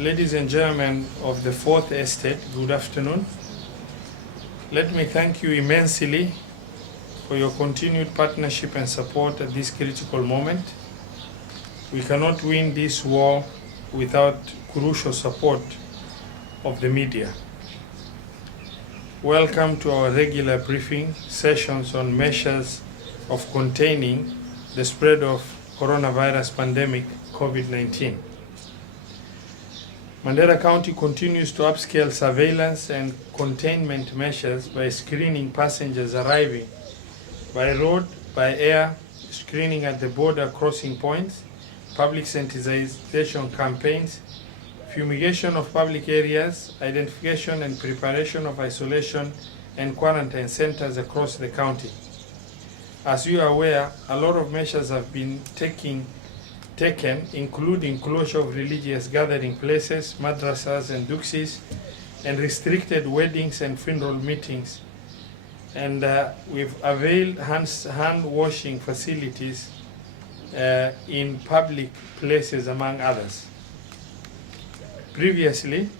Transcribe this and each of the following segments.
Ladies and gentlemen of the Fourth Estate, good afternoon. Let me thank you immensely for your continued partnership and support at this critical moment. We cannot win this war without crucial support of the media. Welcome to our regular briefing sessions on measures of containing the spread of coronavirus pandemic COVID-19. Mandera County continues to upscale surveillance and containment measures by screening passengers arriving by road, by air, screening at the border crossing points, public sensitization campaigns, fumigation of public areas, identification and preparation of isolation and quarantine centers across the county. As you are aware, a lot of measures have been taken, including closure of religious gathering places, madrasas and duksis, and restricted weddings and funeral meetings. And we've availed hand washing facilities in public places, among others. Previously,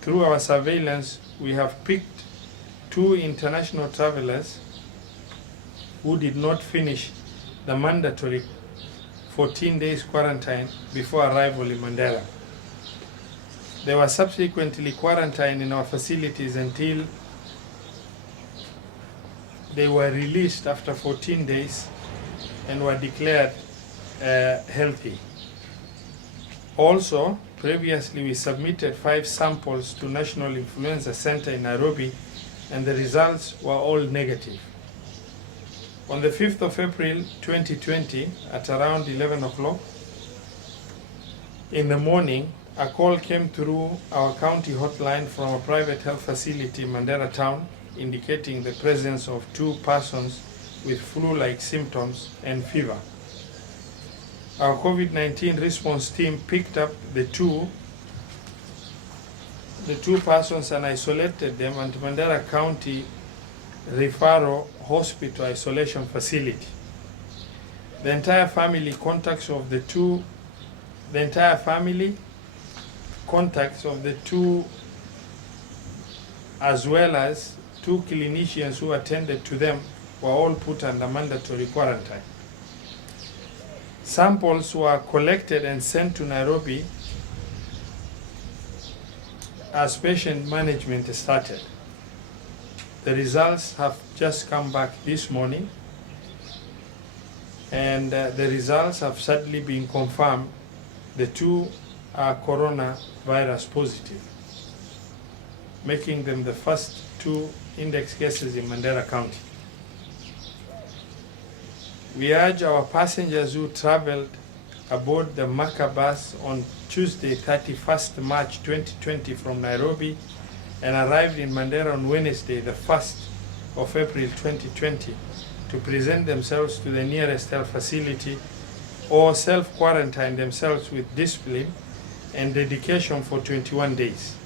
through our surveillance, we have picked 2 international travelers who did not finish the mandatory 14 days quarantine before arrival in Mandera. They were subsequently quarantined in our facilities until they were released after 14 days and were declared healthy. Also, previously we submitted 5 samples to National Influenza Center in Nairobi, and the results were all negative. On the 5th of April 2020, at around 11 o'clock in the morning, a call came through our county hotline from a private health facility in Mandera Town, indicating the presence of 2 persons with flu-like symptoms and fever. Our COVID-19 response team picked up the two persons and isolated them at Mandera County Referral Hospital Isolation Facility. The entire family contacts of the two, as well as 2 clinicians who attended to them, were all put under mandatory quarantine. Samples were collected and sent to Nairobi as patient management started. The results have just come back this morning, and the results have sadly been confirmed. The 2 are coronavirus positive, making them the first 2 index cases in Mandera County. We urge our passengers who traveled aboard the Maka bus on Tuesday, 31st March 2020 from Nairobi and arrived in Mandera on Wednesday, the 1st of April 2020, to present themselves to the nearest health facility or self-quarantine themselves with discipline and dedication for 21 days.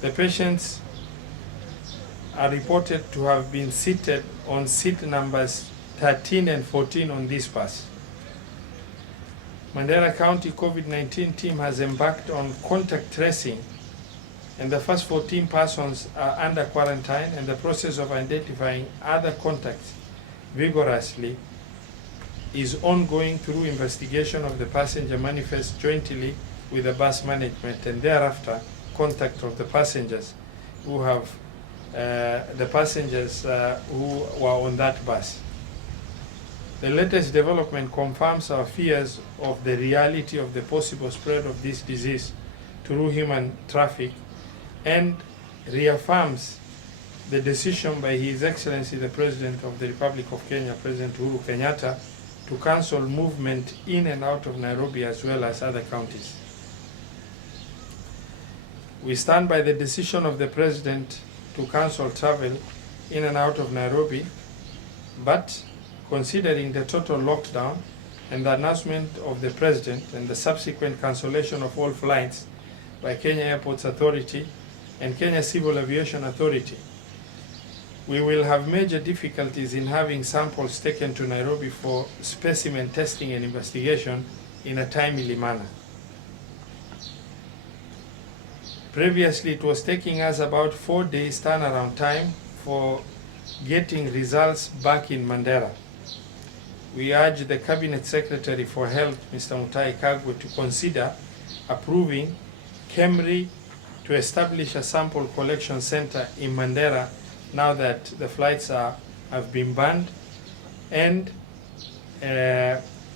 The patients are reported to have been seated on seat numbers 13 and 14 on this bus. Mandera County COVID-19 team has embarked on contact tracing, and the first 14 persons are under quarantine, and the process of identifying other contacts vigorously is ongoing through investigation of the passenger manifest jointly with the bus management, and thereafter contact of the passengers who have who were on that bus. The latest development confirms our fears of the reality of the possible spread of this disease through human traffic, and reaffirms the decision by His Excellency the President of the Republic of Kenya, President Uhuru Kenyatta, to cancel movement in and out of Nairobi as well as other counties. We stand by the decision of the President to cancel travel in and out of Nairobi, but considering the total lockdown and the announcement of the President and the subsequent cancellation of all flights by Kenya Airports Authority and Kenya Civil Aviation Authority, we will have major difficulties in having samples taken to Nairobi for specimen testing and investigation in a timely manner. Previously, it was taking us about 4 days turnaround time for getting results back in Mandera. We urge the Cabinet Secretary for Health, Mr. Mutahi Kagwe, to consider approving KEMRI to establish a sample collection center in Mandera now that the flights have been banned, and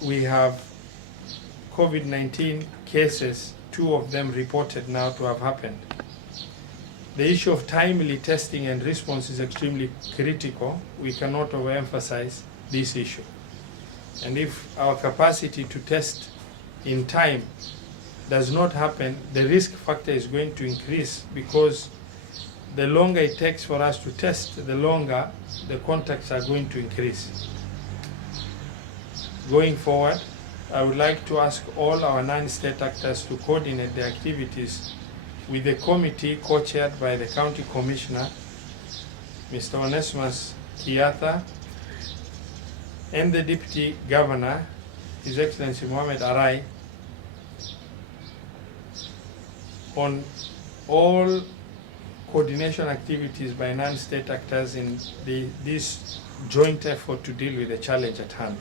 we have COVID-19 cases, 2 of them reported now to have happened. The issue of timely testing and response is extremely critical. We cannot overemphasize this issue. And if our capacity to test in time does not happen, the risk factor is going to increase, because the longer it takes for us to test, the longer the contacts are going to increase. Going forward, I would like to ask all our non-state actors to coordinate their activities with the committee co-chaired by the County Commissioner, Mr. Onesimus Kiatha, and the Deputy Governor, His Excellency Mohamed Arai, on all coordination activities by non-state actors in this joint effort to deal with the challenge at hand.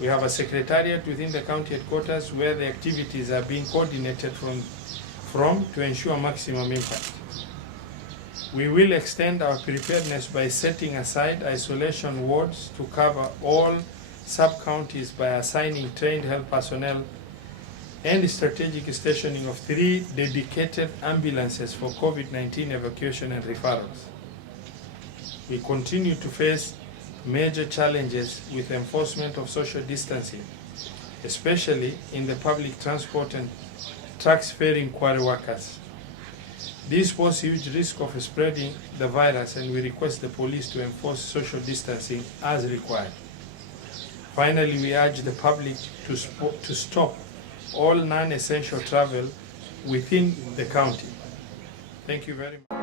We have a secretariat within the county headquarters where the activities are being coordinated from to ensure maximum impact. We will extend our preparedness by setting aside isolation wards to cover all sub-counties by assigning trained health personnel and strategic stationing of 3 dedicated ambulances for COVID-19 evacuation and referrals. We continue to face major challenges with enforcement of social distancing, especially in the public transport and trucks ferrying quarry workers. This poses huge risk of spreading the virus, and we request the police to enforce social distancing as required. Finally, we urge the public to stop all non-essential travel within the county. Thank you very much.